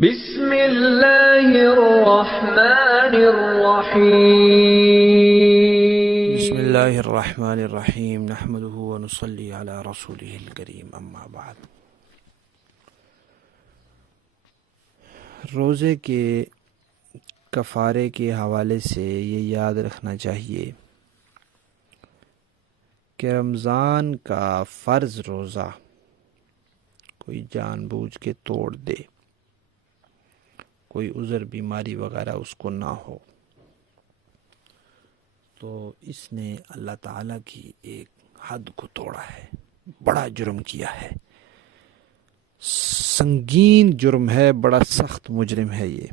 بسم اللہ الرحمن الرحیم بسم اللہ الرحمن الرحیم نحمده ونصلی علی رسوله الکریم اما بعد۔ روزے کے کفارے کے حوالے سے یہ یاد رکھنا چاہیے کہ رمضان کا فرض روزہ کوئی جان بوجھ کے توڑ دے، کوئی عذر بیماری وغیرہ اس کو نہ ہو، تو اس نے اللہ تعالیٰ کی ایک حد کو توڑا ہے، بڑا جرم کیا ہے، سنگین جرم ہے، بڑا سخت مجرم ہے یہ۔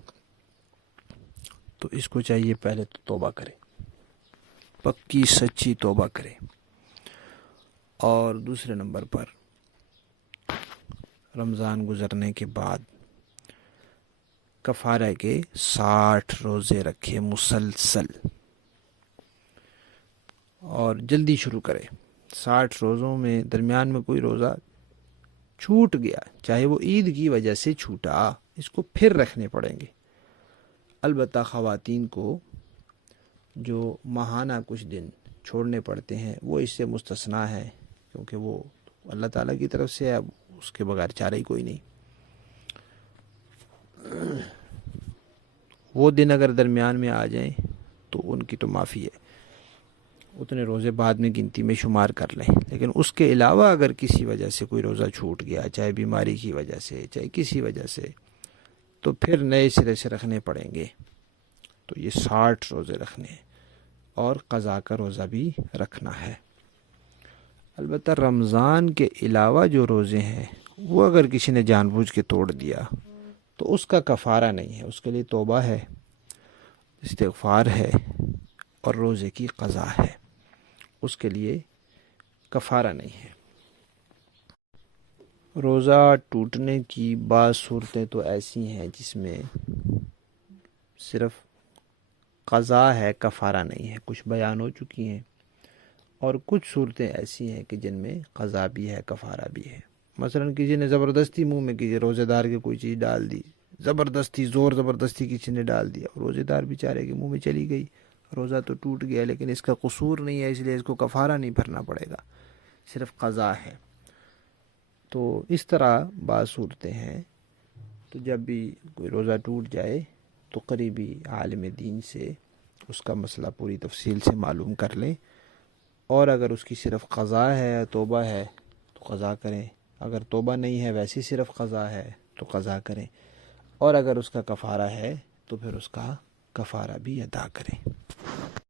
تو اس کو چاہیے پہلے تو توبہ کرے، پکی سچی توبہ کرے، اور دوسرے نمبر پر رمضان گزرنے کے بعد کفارہ کے 60 روزے رکھے مسلسل، اور جلدی شروع کرے۔ 60 روزوں میں درمیان میں کوئی روزہ چھوٹ گیا، چاہے وہ عید کی وجہ سے چھوٹا، اس کو پھر رکھنے پڑیں گے۔ البتہ خواتین کو جو ماہانہ کچھ دن چھوڑنے پڑتے ہیں وہ اس سے مستثنا ہے، کیونکہ وہ اللہ تعالیٰ کی طرف سے ہے، اب اس کے بغیر چارہ ہی کوئی نہیں۔ وہ دن اگر درمیان میں آ جائیں تو ان کی تو معافی ہے، اتنے روزے بعد میں گنتی میں شمار کر لیں، لیکن اس کے علاوہ اگر کسی وجہ سے کوئی روزہ چھوٹ گیا، چاہے بیماری کی وجہ سے، چاہے کسی وجہ سے، تو پھر نئے سرے سے رکھنے پڑیں گے۔ تو یہ 60 روزے رکھنے ہیں، اور قضا کا روزہ بھی رکھنا ہے۔ البتہ رمضان کے علاوہ جو روزے ہیں وہ اگر کسی نے جان بوجھ کے توڑ دیا تو اس کا کفارہ نہیں ہے، اس کے لیے توبہ ہے، استغفار ہے، اور روزے کی قضا ہے، اس کے لیے کفارہ نہیں ہے۔ روزہ ٹوٹنے کی بعض صورتیں تو ایسی ہیں جس میں صرف قضا ہے، کفارہ نہیں ہے، کچھ بیان ہو چکی ہیں، اور کچھ صورتیں ایسی ہیں کہ جن میں قضا بھی ہے، کفارہ بھی ہے۔ مثلا کسی نے زبردستی منہ میں کسی روزے دار کے کوئی چیز ڈال دی، زبردستی زبردستی کسی نے ڈال دیا، روزے دار بیچارے کے منہ میں چلی گئی، روزہ تو ٹوٹ گیا، لیکن اس کا قصور نہیں ہے، اس لیے اس کو کفارہ نہیں بھرنا پڑے گا، صرف قضا ہے۔ تو اس طرح بعض صورتیں ہیں۔ تو جب بھی کوئی روزہ ٹوٹ جائے تو قریبی عالم دین سے اس کا مسئلہ پوری تفصیل سے معلوم کر لیں، اور اگر اس کی صرف قضا ہے، توبہ ہے، تو قضا کریں، اگر توبہ نہیں ہے، ویسی صرف قضا ہے تو قضا کریں، اور اگر اس کا کفارہ ہے تو پھر اس کا کفارہ بھی ادا کریں۔